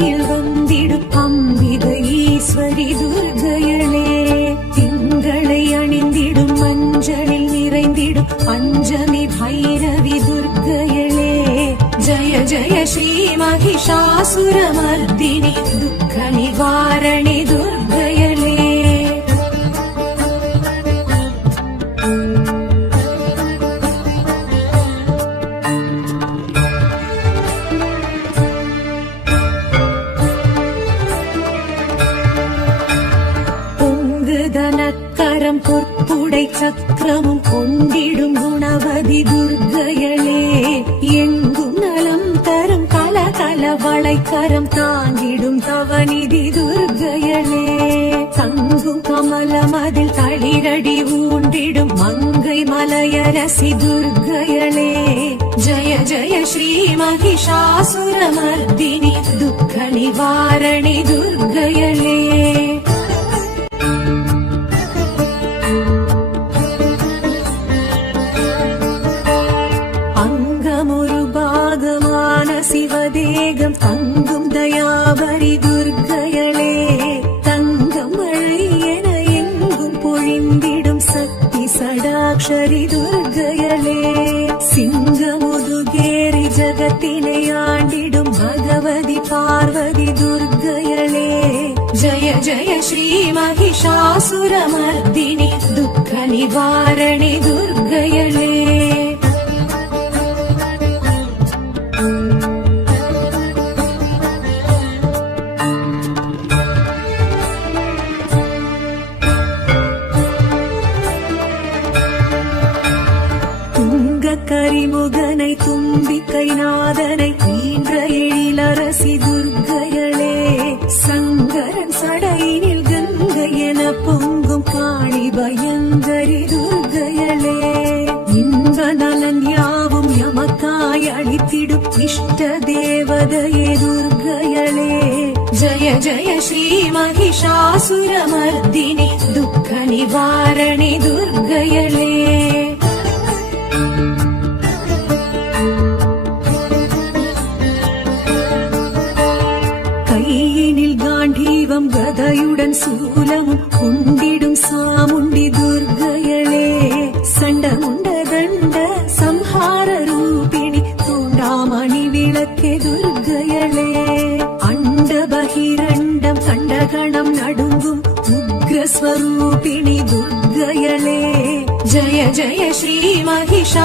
ஆதியில் வந்திடும் அம்பிகை ஈஸ்வரி துர்க்கையளே. திங்களை அணிந்திடும் மஞ்சளில் நிறைந்திடும் பஞ்சமி பைரவி துர்க்கையளே. ஜய ஜய ஸ்ரீ மகிஷாசுரமர்தினி துக்க நிவாரணி துர்க்கையளே. தனக்கரம் பொற்புடை சக்கரமும் கொண்டிடும் குணவதி துர்க்கையளே. எங்கும் நலம் தரும் கலகல வளைக்கரம் தாங்கிடும் தவநிதி துர்க்கையளே. தங்கும் கமலம் அதில் தளிரடி ஊண்டிடும் மங்கை மலையரசி துர்க்கையளே. ஜய ஜய ஸ்ரீ மகிஷாசுரமர்தினி துக்க நிவாரணி துர்க்கையளே. சிவதேகம் தங்கும் தயாபரி துர்க்கையளே. தங்கம் மழை என எங்கும் பொழிந்திடும் சக்தி சடாக்ஷரி துர்க்கையளே. சிங்கமுதுகேரி ஜகத்தினை ஆண்டிடும் பகவதி பார்வதி துர்க்கையளே. ஜய ஜய ஸ்ரீ மகிஷாசுரமர்தினி துக்க நிவாரணி துர்க்கையளே. கரிமுகனை தும்பிக்கை நாதனை ஈன்ற எழிலரசி துர்க்கையளே. சங்கரன் சடையினில் கங்கை என பொங்கும் காளி பயங்கரி துர்க்கையளே. இன்ப நலன் யாவும் எமக்காய் அளித்திடும் இஷ்ட தேவதையே துர்க்கையளே. ஜய ஜய ஸ்ரீ மகிஷாசுரமர்தினி துக்க நிவாரணி துர்க்கையளே. கையினில் காண்டீவம் கதையுடன் சூலமும் கொண்டிடும் சாமுண்டி துர்க்கையளே. சண்டமுண்ட தண்ட சம்ஹார ரூபிணி தூண்டாமணி விளக்கே துர்க்கையளே. அண்ட பகிரண்டம் கண்டகணம் நடுங்கும் உக்ரஸ்வரூபிணி துர்க்கையளே. ஜய ஜய ஸ்ரீ மகிஷாசுரமர்தினி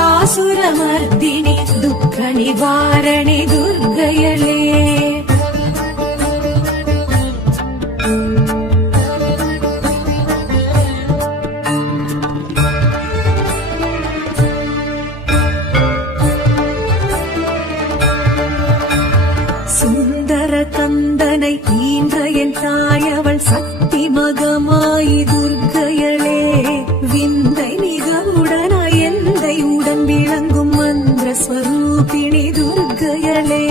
துக்க நிவாரணி துர்க்கையளே. சுந்தர கந்தனை ஈன்ற என் தாயவள் சக்தி மகமாயி துர்க்கையளே. விந்தை மிகவுடனாய் எந்தை உடன் விளங்கும் மந்திர ஸ்வரூபிணி துர்க்கையளே.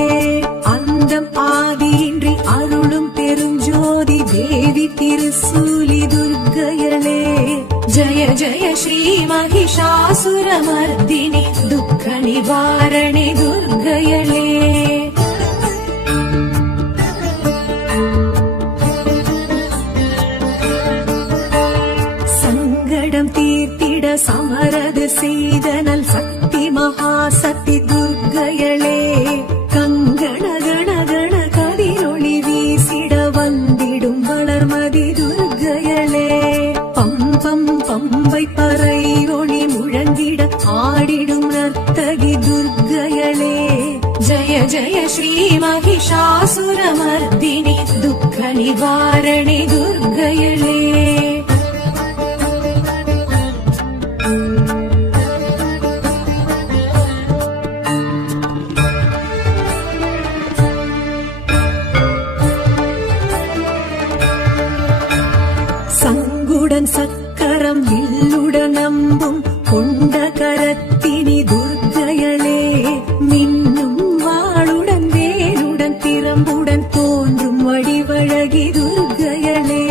அந்தம் ஆதியின்றி அருளும் பெருஞ்சோதி தேவி திருசூலி துர்க்கையளே. ஜய ஜய ஸ்ரீ மகிஷாசுரமர்தினி துக்க நிவாரணி துர்க்கையளே. தீர்த்திட சமரது செய்தனல் சக்தி மகாசக்தி துர்க்கையளே. கங்கண கண கண கதிரொளி வீசிட வந்திடும் வளர்மதி துர்க்கையளே. பம்பம் பம்பை பறை ஒளி முழங்கிட ஆடிடும் நர்த்தகி துர்க்கையளே. ஜய ஜய ஸ்ரீ மகிஷாசுரமர்தினி துக்க நிவாரணி துர்க்கையளே. சங்குடன் சக்கரம் வில்லுடன் நம்பும் கொண்ட கரத்தினி துர்க்கையளே. மின்னும் வாளுடன் வேலுடன் திறம்புடன் தோன்றும் வடிவழகி துர்க்கையளே.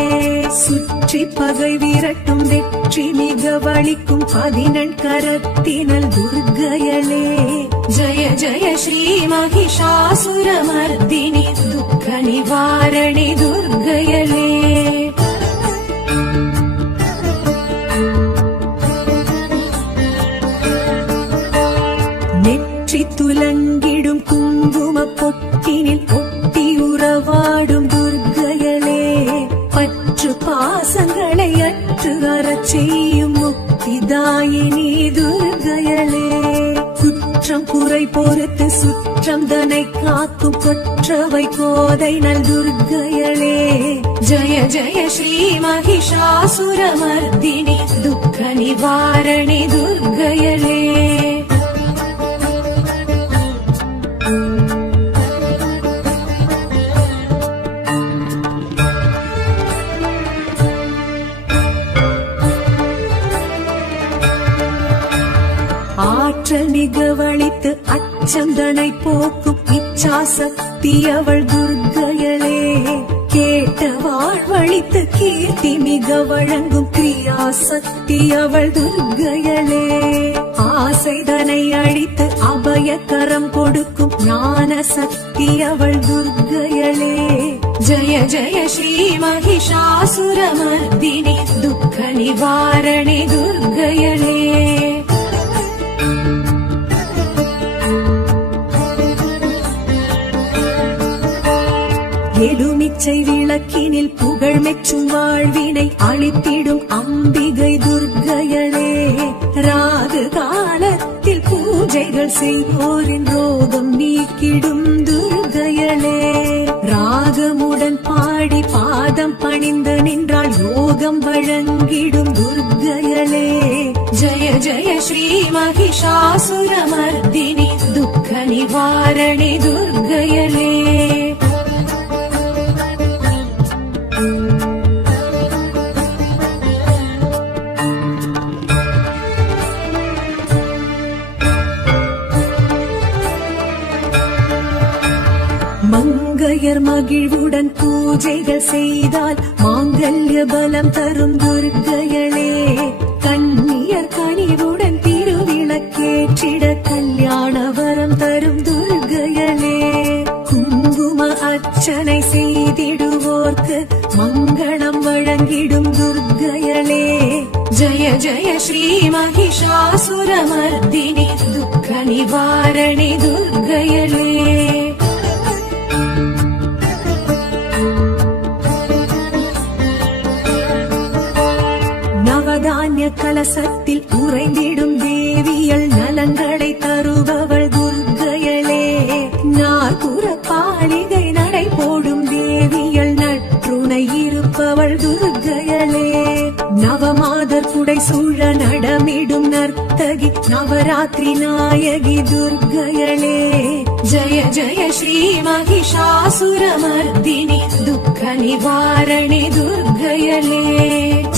சுற்றி பகை விரட்டும் வெற்றி மிக வலிக்கும் 14 கரத்தினல் துர்க்கையளே. ஜய ஜய ஸ்ரீ மகிஷாசுரமர்தினி துக்க நிவாரணி துர்க்கையளே. நெற்றி துலங்கிடும் குங்கும பொட்டினில் ஒட்டி உறவாடும் துர்க்கையளே. பற்று பாசங்களை அற்று வரச் செய்யும் முக்திதாயினி துர்க்கையளே. குற்றம் குறை பொறுத்து சுற்றம் தனை காக்கும் கொற்றவை கோதை நல் துர்க்கையளே. ஜய ஜய ஸ்ரீ மகிஷாசுரமர்தினி துக்க நிவாரணி துர்க்கையளே. ஆற்றல் மிகவழித்து அச்சந்தனை போக்கும் இச்சாசக்தி அவள் துர்க்கையளே. கேட்ட வாழ்வழித்து கீர்த்தி மிக வழங்கும் கிரியாசக்தி அவள் துர்க்கையளே. ஆசைதனை அழித்து அபயக்கரம் கொடுக்கும் ஞான சக்தி அவள் துர்க்கையளே. ஜய ஜய ஸ்ரீ மகிஷாசுரமர்தினி துக்க நிவாரணி துர்க்கையளே. எலுமிச்சை விளக்கினில் புகழ் மெச்சும் வாழ்வினை அளித்திடும் அம்பிகை துர்க்கையளே. ராகு காலத்தில் பூஜைகள் செய்வோரின் ரோகம் நீக்கிடும் துர்க்கையளே. ராகமுடன் பாடி பாதம் பணிந்து நின்றால் யோகம் வழங்கிடும் துர்க்கையளே. ஜய ஜய ஸ்ரீ மகிஷாசுரமர்தினி துக்க நிவாரணி துர்க்கையளே. மங்கையர் மகிழ்வுடன் பூஜைகள் செய்தால் மாங்கல்ய பலம் தரும் துர்க்கையளே. கன்னியர் கனிவுடன் திருவிளக்கேற்றிட கல்யாண வரம் தரும் துர்க்கையளே. குங்கும அர்ச்சனை செய்திடுவோர்க்கு மங்களம் வழங்கிடும் துர்க்கையளே. ஜய ஜய ஸ்ரீ மகிஷாசுரமர்தினி துக்க நிவாரணி துர்க்கையளே. நவதானிய கலசத்தில் உறைந்திடும் தேவியல் நலங்களை தருபவள் துர்க்கையளே. நாற்புற பாலிகை நடை போடும் தேவியல் நற்றுணை இருப்பவள் துர்க்கையளே. நவமாதர் குடை சூழ நடமிடும் நர்த்தகி நவராத்திரி நாயகி துர்க்கையளே. ஜய ஜய ஸ்ரீ மகிஷாசுரமர்தினி துக்க நிவாரணி துர்க்கையளே.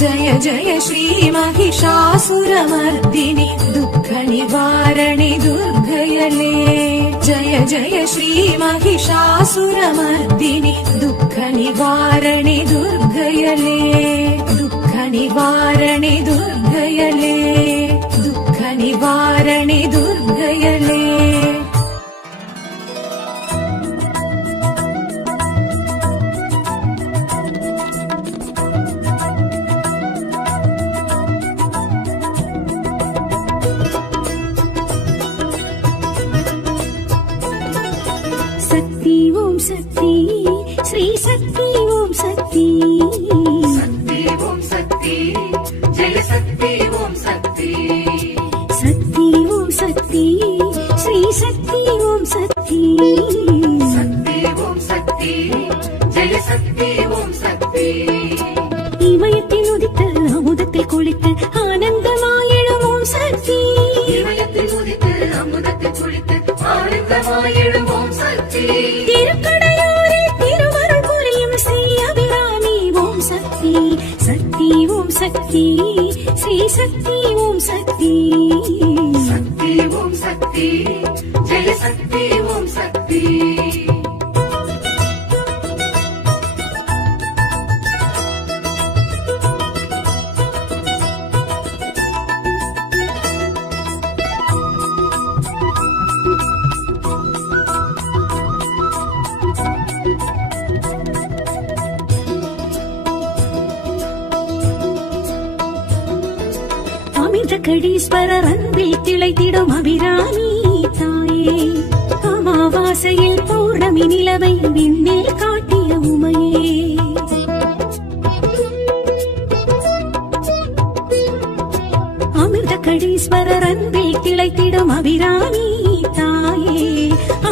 ஜய ஜய ஸ்ரீ மகிஷாசுரமர்தினி துக்க நிவாரணி துர்க்கையளே. ஜய ஜய ஸ்ரீ மகிஷாசுரமர்தினி துக்க நிவாரணி துர்க்கையளே. துக்க நிவாரணி துர்க்கையளே. துக்க நிவாரணி துர்க்கையளே. சக்தி ஓம் சக்தி ஸ்ரீ சக்தி ஓம் சக்தி. சக்தி ஓம் சக்தி ஜெய சக்தி ஓம் சக்தி. சக்தி ஓம் சக்தி ஸ்ரீ சக்தி ஓம் சக்தி. சக்தி ஓம் சக்தி ஜெய சக்தி ஓம் சக்தி. இமயத்தில் உதித்த அமுதத்தில் குளித்து ஆனந்தமாயிடும் ஓம் சக்தி. இமயத்தில் உதித்து அமுதத்தில் குளித்து ஆனந்தமாயிடும் ஓம் சக்தி. திருக்கடையூரில் திருவருள் புரியும் ஸ்ரீ அபிராமி ஓம் சக்தி. சக்தி ஓம் சக்தி ஸ்ரீ சக்தி ஓம் சக்தி. சக்தி ஓம் சக்தி ஜெய சக்தி ஓம் சக்தி. அமிர்தகடீஸ்வரர் அன்பில் திளைத்திடும் அபிராமி தாயே, அமாவாசையில் பௌர்ணமி நிலவை விண்ணில் காட்டிய உமையே, அமிர்தகடீஸ்வரர் அன்பில் திளைத்திடும் அபிராமி தாயே,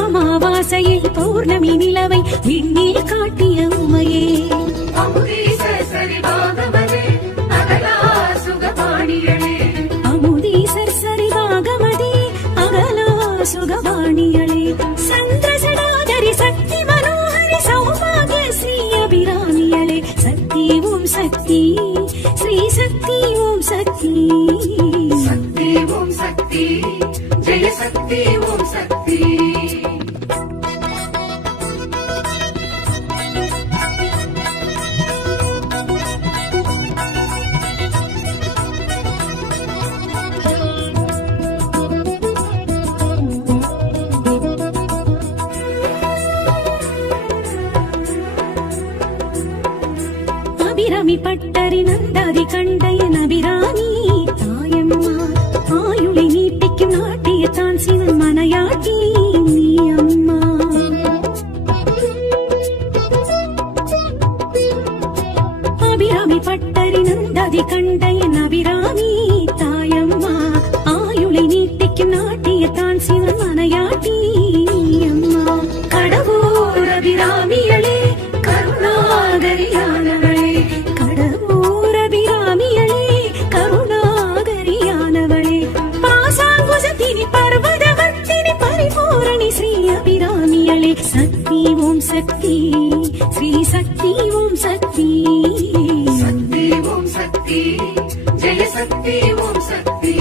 அமாவாசையில் பௌர்ணமி நிலவை விண்ணில் காட்டிய உமையே, அமுதீசர் சரிவாகமதே அகலா சுகபாணியளே, அமுதீசர் சரிவாகமதே அகலா சுகவாணியளே, சந்திரசடாதரி சக்தி மனோஹரி சௌபாகிய ஸ்ரீ அபிராமியளே, சக்தி ஓம் சக்தி ஸ்ரீ சக்தி ஓம் சக்தி, சக்தி ஓம் சக்தி ஜெய சக்தி ஓம் சக்தி. அபிராமி பட்டரி நந்தாதி கண்டையன் அபிராமி தாயம்மா, ஆயுளை நீட்டிக்கும் நாட்டியத்தான் சிவன் மனையாட்டி நீ அம்மா, அபிராமி பட்டரி நந்தாதி கண்டையன் அபிராமி தாயம்மா, ஆயுளை நீட்டிக்கும் நாட்டியத்தான் சிவன் மனையாட்டி நீ அம்மா, கடவுள் அபிராமியளே கருணாகரியானவளே, கடவுள் அபிராமியளே கருணாகரியானவளே, பாசாங்குசத்தினி பர்வதவர்த்தினி பரிபூரணி ஸ்ரீ அபிராமியளே, சக்தி ஓம் சக்தி ஸ்ரீ சக்தி ஓம் சக்தி, சக்தி ஓம் சக்தி ஜெய சக்தி ஓம் சக்தி.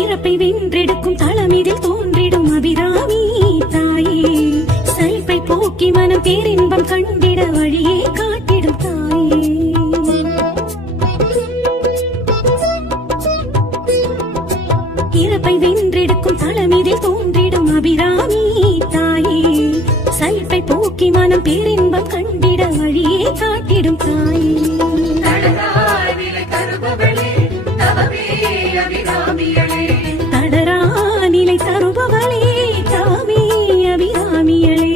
இறப்பை வென்றெடுக்கும் தளமிதில் தோன்றிடும் அபிராமி தாயே, சலிப்பை போக்கி மனம் பேரின்பம் கண்டிட வழியே காட்டிடும் தாயே, இறப்பை வென்றெடுக்கும் தளமிதில் தோன்றிடும் அபிராமி தாயே, சலிப்பை போக்கி மனம் பேரின்பம் கண்டிட வழியே காட்டிடும் தாயே, தடராய் நிலை தருபவளே தவமே அபிராமியளே, தடரா நிலை தருபவளே தவமே அபிராமியளே,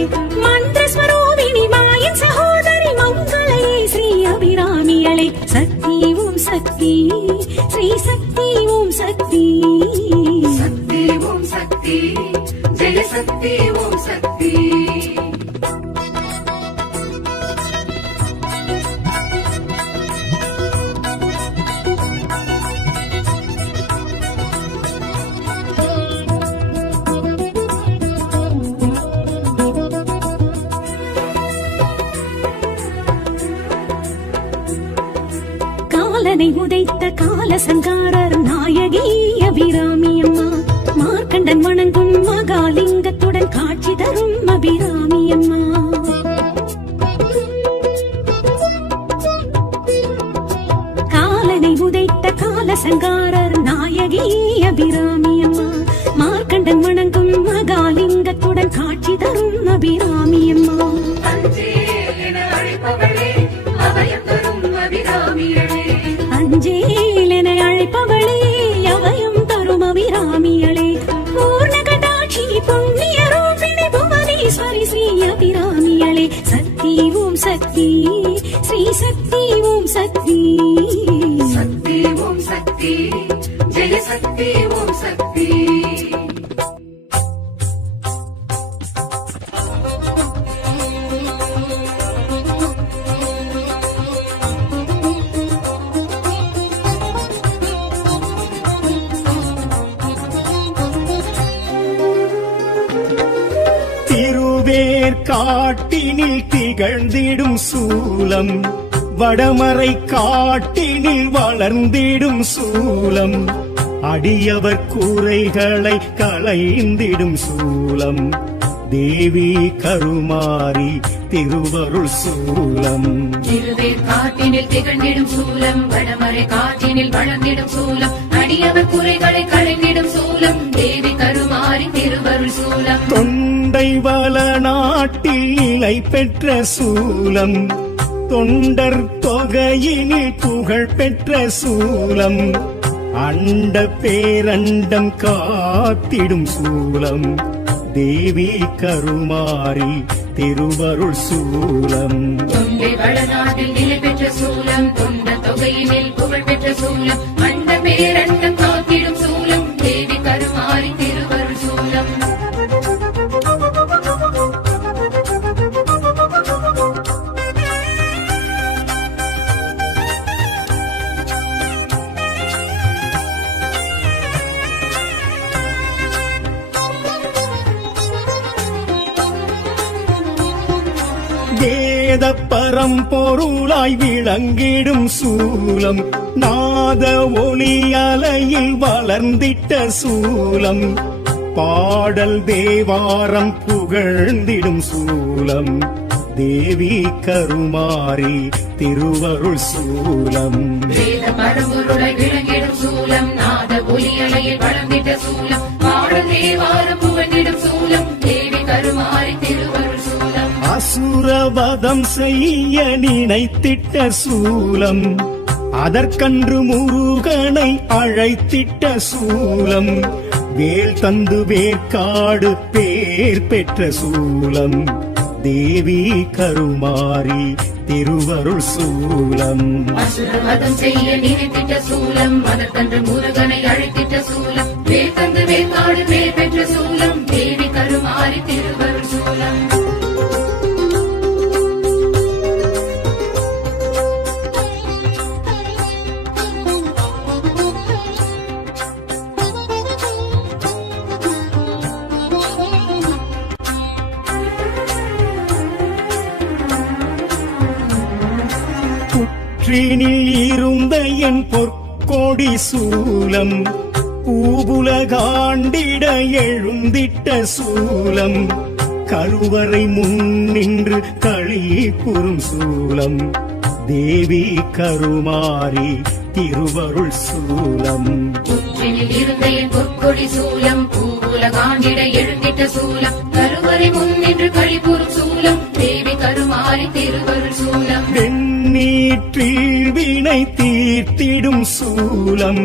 மந்திரஸ்வரூபிணி மாயின் சகோதரி மங்களே ஸ்ரீ அபிராமியளே, சக்தி ஓம் சக்தி ஸ்ரீ சக்தி ஓம் சக்தி, சக்தி ஓம் சக்தி ஜெய சக்தி ஓம் சக்தி. காலனை உதைத்த காலசங்காரர் நாயகி அபிராமி அம்மா, மார்க்கண்டன் வணங்கும் மகாலிங்கத்துடன் காட்சி தரும் அபிராமி அம்மா, காலனை உதைத்த காலசங்காரர் நாயகி அபிராமி அம்மா, மார்க்கண்டன் வணங்கும் மகாலிங்கத்துடன் காட்சி தரும் அபிராமி அம்மா, அஞ்சேல் என அழைப்பவளே அபயம் தரும் அபிராமியளே, அஞ்சேல் என அழைப்பவளே அபயம் தரும் அபிராமியளே, பூர்ண கடாட்சி புண்ணிய ரூபிணி புவனேஸ்வரி ஸ்ரீ அபிராமியளே, சக்தி ஓம் சக்தி ஸ்ரீ சக்தி ஓம் சக்தி, சக்தி ஓம் சக்தி ஜெய சக்தி ஓம் சக்தி. காட்டினில் திகழ்ந்திடும் சூலம், வடமறை காட்டினில் வளர்ந்திடும் சூலம், அடியவர் கூரைகளை களைந்திடும் சூலம், தேவி கருமாரி திருவருள் சூலம். திருவேற் காட்டினில் திகழ்ந்திடும் சூலம், வடமறை காற்றினில் வளர்ந்திடும் சூலம், அடியவர் குறைகளை களைந்திடும் சூலம், தேவி கருமாரி திருவருள் சூலம். தொண்டை வள நாட்டில் நிலை பெற்ற சூலம், தொண்டர் தொகையினில் புகழ் பெற்ற சூலம், அண்ட பேரண்டம் காத்திடும் சூலம், தேவி கருமாரி திருவருள் சூலம். தொண்டை வளநாட்டில் நிலை பெற்ற சூலம், தொண்ட தொகையினில் புகழ் பெற்ற சூலம், அண்ட பேரண்டம் காத்திடும் சூலம், தேவி கருமாரி திருவருள் சூலம். வேத பரம்பொருளாய் விளங்கிடும் சூலம், நாத ஒளி அலையில் வளர்ந்திட்ட சூலம், பாடல் தேவாரம் புகழ்ந்திடும் சூலம், தேவி கருமாரி திருவருள் சூலம். வேத பரம்பொருளாய் விளங்கிடும் சூலம், நாத ஒலி அலையில் வளர்ந்திட்ட சூலம், பாடல் தேவாரம் புகழ்ந்திடும் சூலம், தேவி கருமாரி திருவருள் சூலம். அசுரவதம் செய்ய நினைத்திட்ட சூலம், அதற்கன்று முருகனை அழைத்திட்ட சூலம், வேல் தந்து வேற்காடு பேர் பெற்ற சூலம், தேவி கருமாரி திருவருள் சூலம். அசுரவதம் செய்ய நினைத்திட்ட சூலம், அதற்கன்று முருகனை அழைத்திட்ட சூலம், வேல் தந்து வேற்காடு பேர் பெற்ற சூலம், தேவி கருமாரி திருவருள் சூலம். புற்றினில் இருந்த என் பொற்கொடி சூலம், பூவுலகாண்டிட எழுந்திட்ட சூலம், கருவறை முன்னின்று களி கூறும் சூலம், தேவி கருமாரி திருவருள் சூலம். புற்றினில் இருந்த என் பொற்கொடி சூலம், பூவுலகாண்டிட எழுந்திட்ட சூலம், கருவறை முன்னின்று கழிபுறும் சூலம், தேவி கருமாரி திருவருள் சூலம். வெண்ணீற்றில் வினை தீர்த்திடும் சூலம்,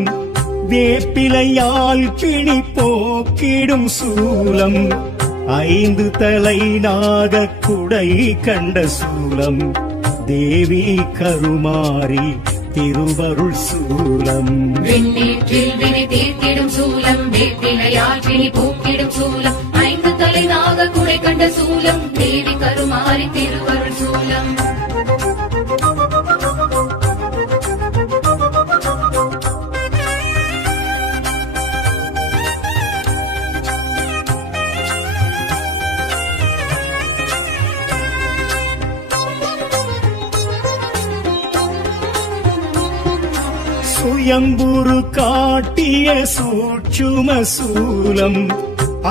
வேப்பிலையால் பிணி போக்கிடும் சூலம், 5 தலை நாக குடை கண்ட சூலம், தேவி கருமாரி திருவருள் சூலம். வெண்ணீற்றில் வினை தீர்த்திடும் சூலம், வேப்பிலையால் பிணி போக்கிடும் சூலம், 5 தலை நாக குடை கண்ட சூலம், தேவி கருமாரி திருவருள் சூலம். சுயம்புரு காட்டிய சூட்சும சூலம்,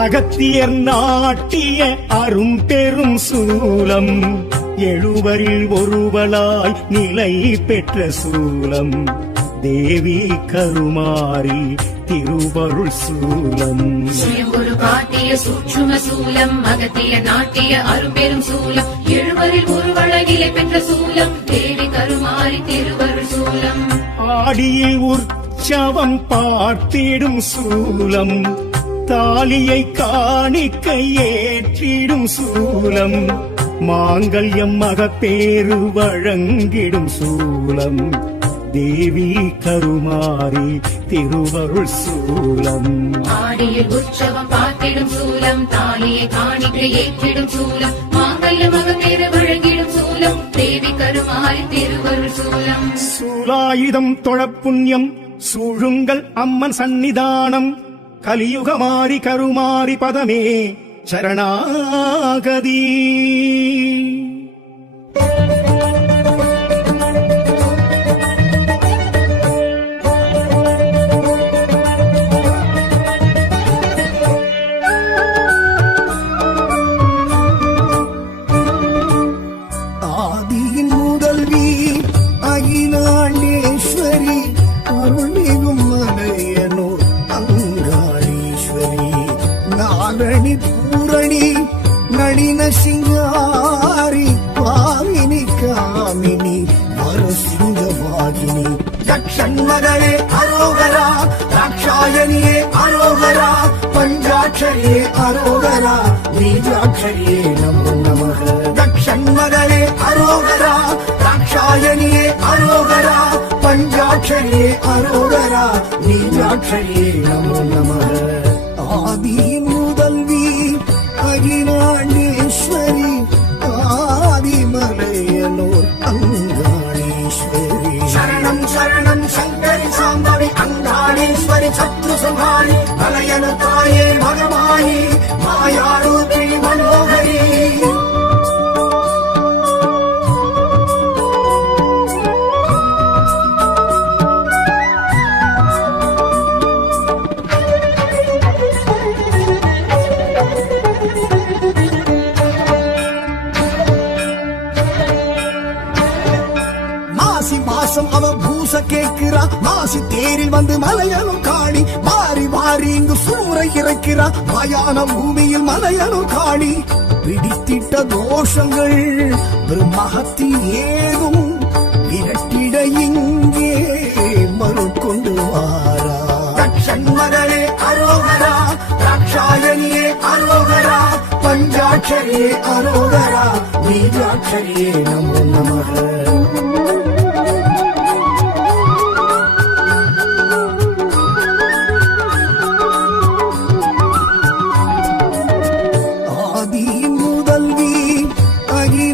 அகத்தியர் நாட்டிய அரும் பெரும் சூலம், 70 ஒருவளாய் நிலை பெற்ற சூலம், தேவி கருமாரி திருவருள் சூலம். சுயம்புரு காட்டிய சூட்சும சூலம், அகத்திய நாட்டிய அரும்பெரும் சூலம், 70 ஒருவளாய் நிலை பெற்ற சூலம், தேவி கருமாரி திருவருள் சூலம். ஆடியில் உற்சவம் பார்த்திடும் சூலம், தாலியை காணிக்கை ஏற்றிடும் சூலம், மாங்கல்யம் மகப்பேறு வழங்கிடும் சூலம், தேவி கருமாரி திருவருள் சூலம். ஆடியில் உற்சவம் பார்த்திடும் சூலம், தாலியை காணிக்கை ஏற்றிடும் சூலம், மாங்கல்ய மகப்பேறு வழங்கிடும் சூலம், தேவி கருமாரி திருவருள் சூலம். சூலாயுதம் தொழப்புண்ணியம் சூழுங்கள் அம்மன் சந்நிதானம், கலியுகமாரி கருமாரி பதமே சரணாகதி. கடின சிங்காரி பாவினி காமினி மறுசிங்கவாகினி யக்ஷன்மகளே அரோகரா ராட்சாயணியே அரோகரா பஞ்சாட்சரியே அரோகரா பீஜாட்சரியே நமோ நமः யக்ஷன்மகளே அரோகரா ராட்சாயணியே அரோகரா பஞ்சாட்சரியே அரோகரா பீஜாட்சரியே நமோ நமः ஆதி முதல்வி அகிலாண்டேஸ்வரி ஆதிமலையனூர் அங்காளீஸ்வரி சரணம் சரணம் சங்கரி சாம்பவி அங்காளீஸ்வரி சத்ரு சம்ஹாரி மலையன தாயே மகமாயி மாயாரூபி மனோகரி அவ பூச கேட்கிறா மாசி தேரில் வந்து மலையனும் காணி மாறி மாறி இங்கு சூறை இறக்கிறா மயான பூமியில் மலையனும் காணி பிடித்திட்ட தோஷங்கள் பிரம்மஹத்தி ஏதும் விரட்டிட இங்கே மறுக்கொண்டு வாரா யக்ஷன்மகளே அரோகரா ராட்சாயணியே அரோகரா பஞ்சாட்சரியே அரோகரா பீஜாட்சரியே நமோ நமः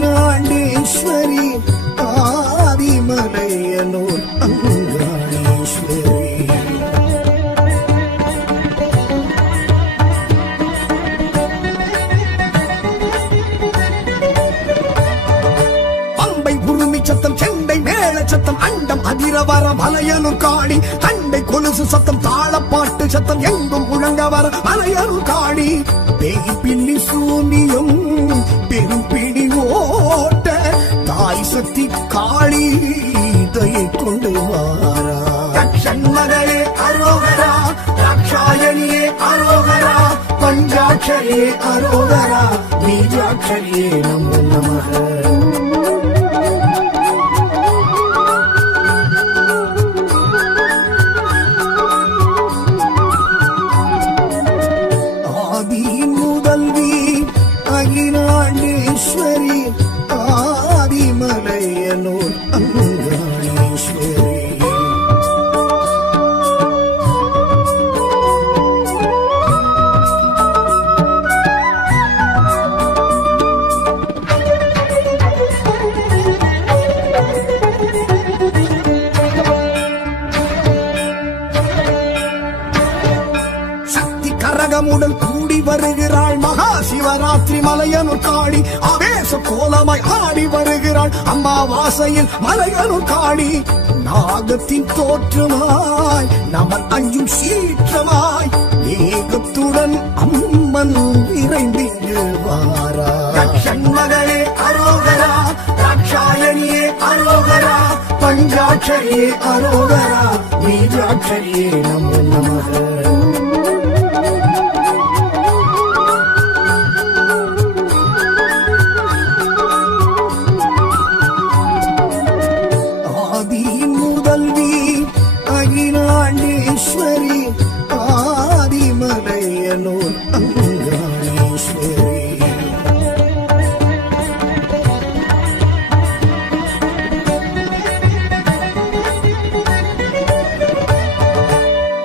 அகிலாண்டேஸ்வரி ஆதிமலையனூர் அங்காளீஸ்வரி பம்பை உருமி சத்தம் செண்டை மேல சத்தம் அண்டம் அதிரவர மலையனூர் காணி தண்டை கொலுசு சத்தம் தாளப்பாட்டு சத்தம் எங்கும் முழங்க வர மலையனூர் காணி பேய் பில்லி சூனியம் பெரும் பிடி ஓட்ட தாய் சக்தி காளி தயை கொண்டு வாரா யக்ஷன்மகளே அரோகரா ராட்சாயணியே அரோகரா பஞ்சாட்சரியே அரோகரா பீஜாட்சரியே நமோ நமः அகிலாண்டேஸ்வரி ஆதிமலையனூர் அங்காளீஸ்வரி கரகமுடன் கூடி வருகிறாள் மகா சிவராத்திரி மலையனூர் காளி ஆவேச கோலமாய் ஆடி வருகிறாள் அம்மாவாசையில் மலையனூர் காளி நாகத்தின் தோற்றமாய் நமன் அஞ்சும் சீற்றமாய் ஏகத்துடன் அம்மன் விரைந்திங்கு வாரா யக்ஷன்மகளே அரோகரா ராட்சாயணியே அரோகரா பஞ்சாட்சரியே அரோகரா பீஜாட்சரியே நமோ நமः அகிலாண்டேஸ்வரி ஆதிமலையனூர் அங்காளீஸ்வரி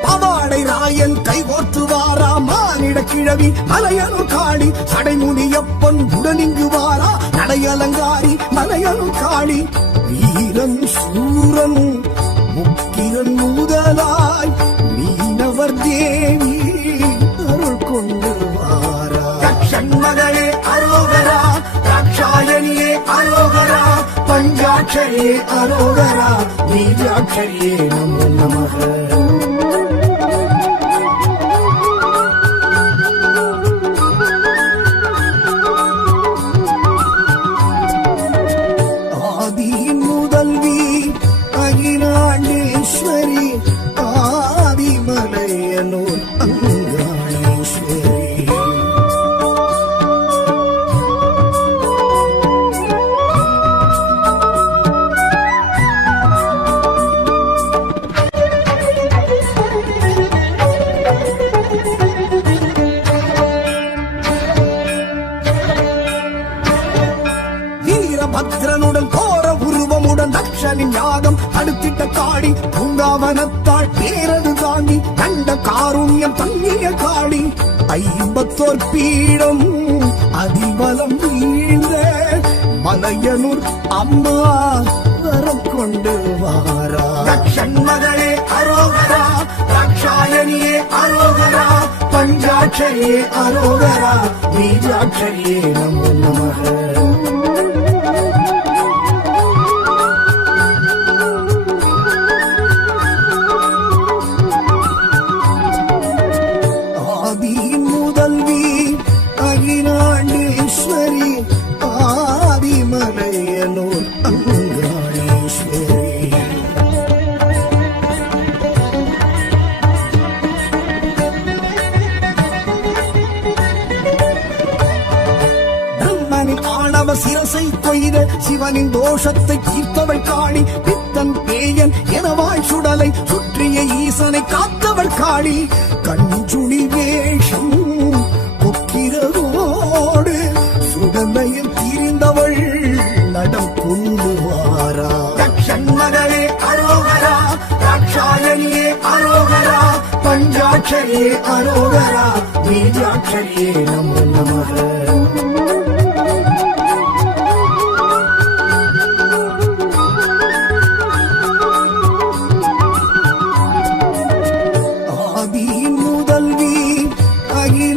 பவாடை ராயன் கைகோர்த்து வாரா மானிட கிழவி மலையனூர் காளி சடைமுனியப்பன் உடனிங்கு வாரா நடையலங்காரி மலையனூர் காளி வீரன் சூரன் முக்கிரன் முதலாய் மீனவர் தேவி அருள் கொண்டு வாரா யக்ஷன்மகளே அரோகரா ராட்சாயணியே அரோகரா பஞ்சாட்சரியே அரோகரா பீஜாட்சரியே நமோ நமः அகிலாண்டேஸ்வரி ஆதிமலையனூர் அங்காளீஸ்வரி தட்சனின் யாகம் அடுத்திட்ட காடி பூங்காவனத்தாள் பேரது தாண்டி கண்ட காருண்யம் தங்கிய காடி 54 பீடம் அதிபலம் வீழ்ந்த மலையனூர் அம்மா வரம் கொண்டு வாரா தட்சண்மகளே அரோகரா தாட்சாயணியே அரோகரா பஞ்சாட்சரியே அரோகரா பீஜாட்சரியே நமோ நமः அகிலாண்டேஸ்வரி ஆதிமலையனூர் அங்காளேஸ்வரி பிரம்மனின் ஆணவ சிரசை கொய்த சிவனின் தோஷத்தை தீர்த்தவள் காளி பித்தன் பேயன் எனவாய் சுடலை சுற்றிய ஈசனை காத்தவள் காளி கஞ்சுளி வேஷம் கொக்கிரதோடு சுடலையில் தீர்ந்தவள் நடம் கொண்டு வாரா தட்சண்மகளே அரோகரா தாட்சாயணியே அரோகரா பஞ்சாட்சரியே அரோகரா பீஜாட்சரியே நமோ நமः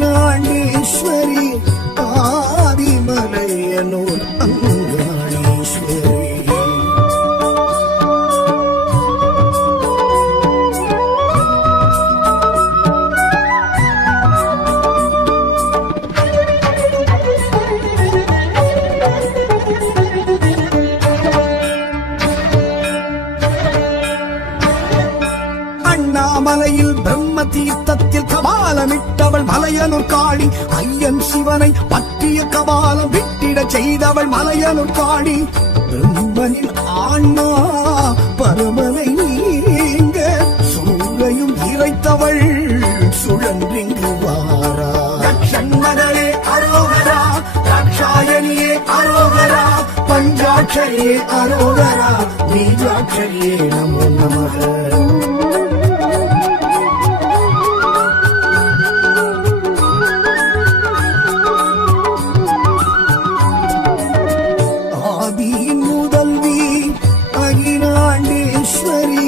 அகிலாண்டேஸ்வரி ஆதிமலையனூர் அங்காளேஸ்வரி அண்ணாமலையில் பிரம்ம தீர்த்தத்தில் கபாலமிட்டவள் மலையனூர் காளி ஐயன் சிவனை பற்றிய கபாலம் விட்டிட செய்தவள் மலையனூர் காளி பிரம்மனின் ஆன்மா பரமனை நீங்க சூரையும் இறைத்தவள் சுழன்றிங்கு வாரா தட்சண்மகளே அரோகரா தாட்சாயணியே அரோகரா பஞ்சாட்சரியே அரோகரா பீஜாட்சரியே நமோ நமः அகிலாண்டேஸ்வரி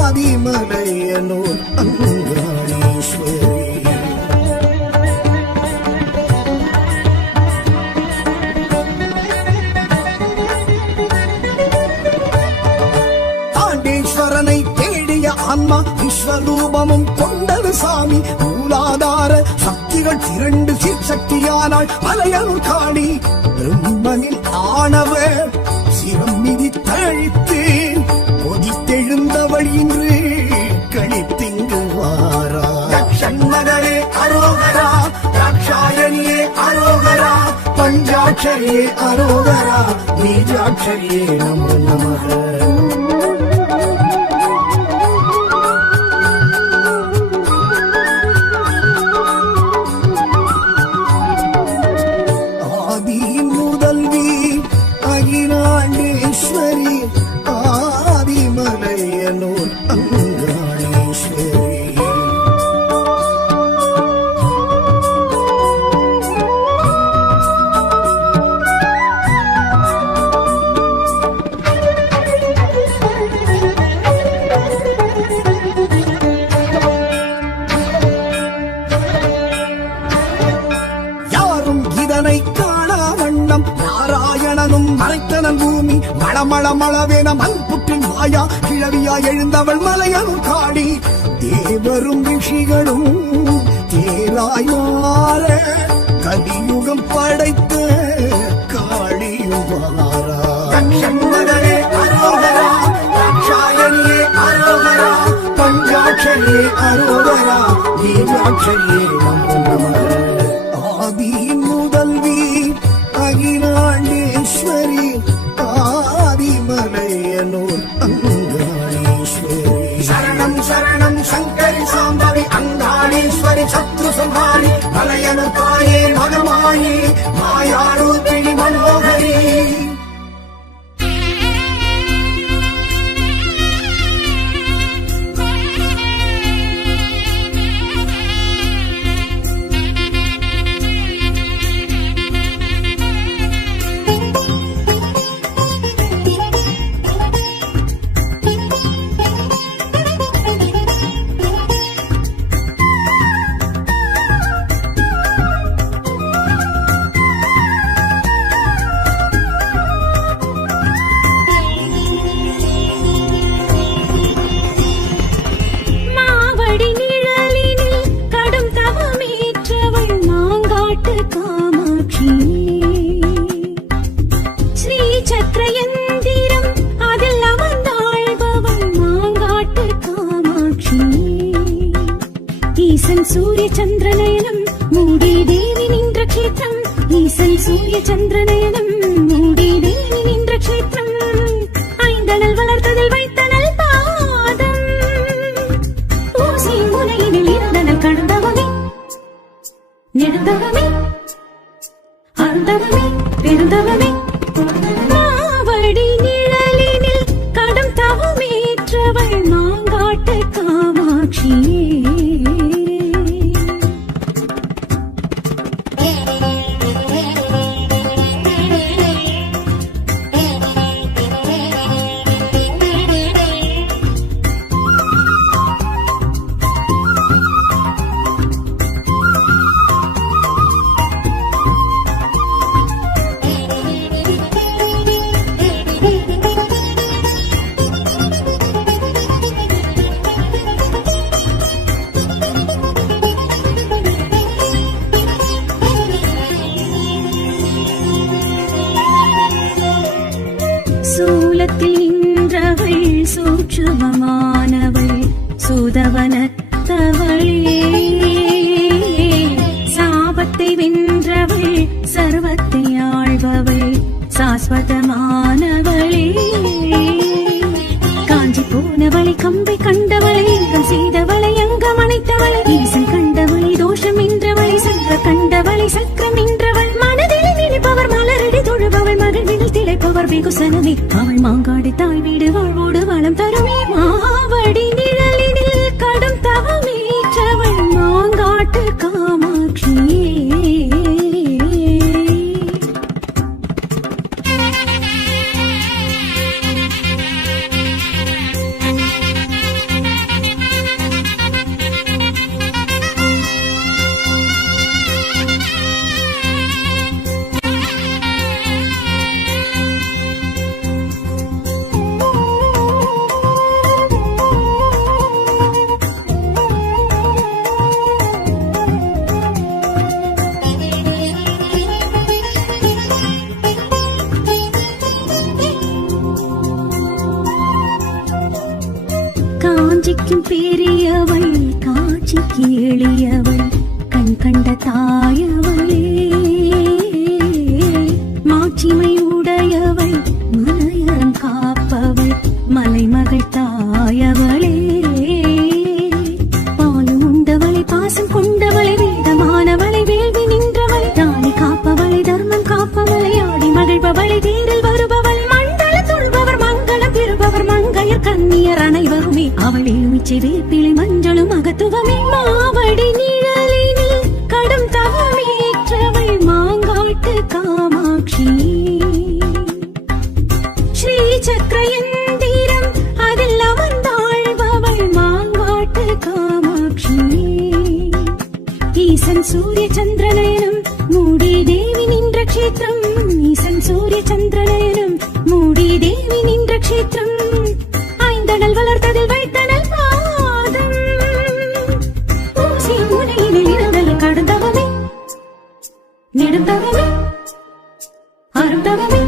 ஆதிமலையனூர் அங்காளேஸ்வரி தாண்டேஸ்வரனை தேடிய ஆன்மா விஸ்வரூபமும் கொண்டது சாமி மூலாதார சக்திகள் 2 சீர்சக்தியானாள் மலையனூர் காளி பிரம்மனின் ஆணவ சிரம் மிதித்தழித்து கொதித்தெழுந்தவள் இன்று கணித்திங்கு வாரா தட்சண்மகளே அரோகரா தாட்சாயணியே அரோகரா பஞ்சாட்சரியே அரோகரா பீஜாட்சரியே நமோ நமः அகிலாண்டேஸ்வரி ஆதிமலையனூர் அங்காளேஸ்வரி யாரும் இதனை காணா வண்ணம் நாராயணனும் மறைத்தனன் பூமி மளமளமளவென மண் புற்றின் வாயா கிழவியா எழுந்தவள் மலையனூர் காளி தேவரும் ரிஷிகளும் தேராய் மாற கலியுகம் படைத்த காளியும் வாரா தட்சண்மகளே அரோகரா தாட்சாயணியே அரோகரா பஞ்சாட்சரியே அரோகரா பீஜாட்சரியே நமோ நமः ஆதியின் முதல்வி அகிலாண்டேஸ்வரி ஆதிமலையனூர் அங்காளேஸ்வரி சரணம் சரணம் சங்கரி சாம்பவி அங்காளேஸ்வரி சத்ரு சம்ஹாரி மலையனூர் தாயே மகமாயி மாயாரூபிணி மனோகரி ஈசன் சூரிய சந்திரநயனம் மூடி தேவி நின்ற க்ஷேத்திரம். ஈசன் சூரிய சந்திரநயனம் மூடி தேவி நின்ற க்ஷேத்திரம். ஐந்தனல் வளர்த்ததில் வைத்தனல் பாதம். ஊசி முனையினில் இருந்தனல் கடந்தவமே நெடுந்தவமே அருந்தவமே பெருந்தவமே. மாவடி நிழலினில் கடும் தவமேற்றவள் மாங்காட்டு காமாட்சியே. சூலத்தில் நின்றவள் சூட்சுமமானவள் சூதவனத்தவளே. சாபத்தை வென்றவள் சர்வத்தை ஆள்பவள் சாஸ்வதமானவளே. காஞ்சி போனவளை கம்பை கண்டவளை எங்கம் செய்தவளை அங்கம் அணைத்தவளை ஈசன் கண்டவளை தோஷம் என்றவளை சங்க கண்டவளை சக்கரம் என்றவள் மனதில் நினைப்பவர் மலரடி தொழுபவள் மகிழ்வில் திளைப்பவர் வெகுசனமே. அவள் மாங்காடு தாய் வீடு வாழ்வோடு வளம் தருமே. மாவடி நிழலினில் கடும் தவமேற்றவள் மாங்காட்டு காமாட்சியே. காஞ்சிக்கும் பெரியவள் காட்சிக்கு எளியவள் கண் கண்ட தாயவளே. மாட்சிமை உடையவள் மலையறம் காப்பவள் மலைமகள் தாயவளே. பாலும் உண்டவளை பாசம் கொண்டவளை வேதமானவளை வேள்வி நின்றவளை தானி காப்பவளை தர்மம் காப்பவளை ஆடி மகிழ்பவளை தேரில் வருபவள் மண்டல தொழுபவர் மங்களம் பெறுபவர் மங்கையர் கன்னியர் அனைவருமே. அவள் எலுமிச்சை வேப்பிலை மஞ்சளும் அகத்துவமே. மாவடி நிழலினில் கடும் தவமேற்றவள் மாங்காட்டு காமாட்சி. ஸ்ரீ சக்கர எந்திரம் அதில் அமர்ந்தாழ்பவள் மாங்காட்டு காமாட்சி. ஈசன் சூரிய சந்திரநயனம் மூடி தேவி நின்ற க்ஷேத்திரம். ஈசன் சூரிய சந்திரநயனம் மூடி தேவி நின்ற க்ஷேத்திரம். ஐந்தனல் வளர்த்ததில் வைத்தனல் பாதம். ஊசி முனையினில் இருந்தல் கடந்தவமே நெடுந்தவமே அருந்தவமே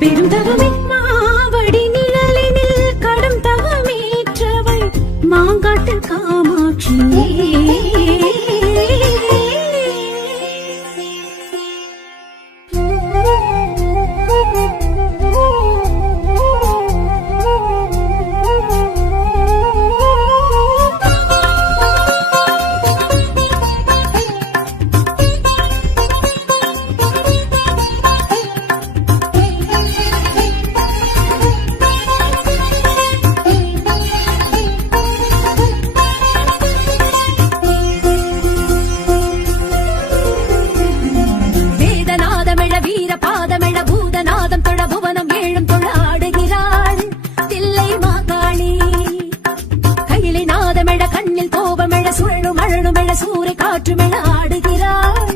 பெருந்தவமே. மாவடி நிழலினில் கடும் தவமேற்றவள் மாங்காட்டு காமாட்சியே. சூறை காற்று மெள ஆடுகிறாள்.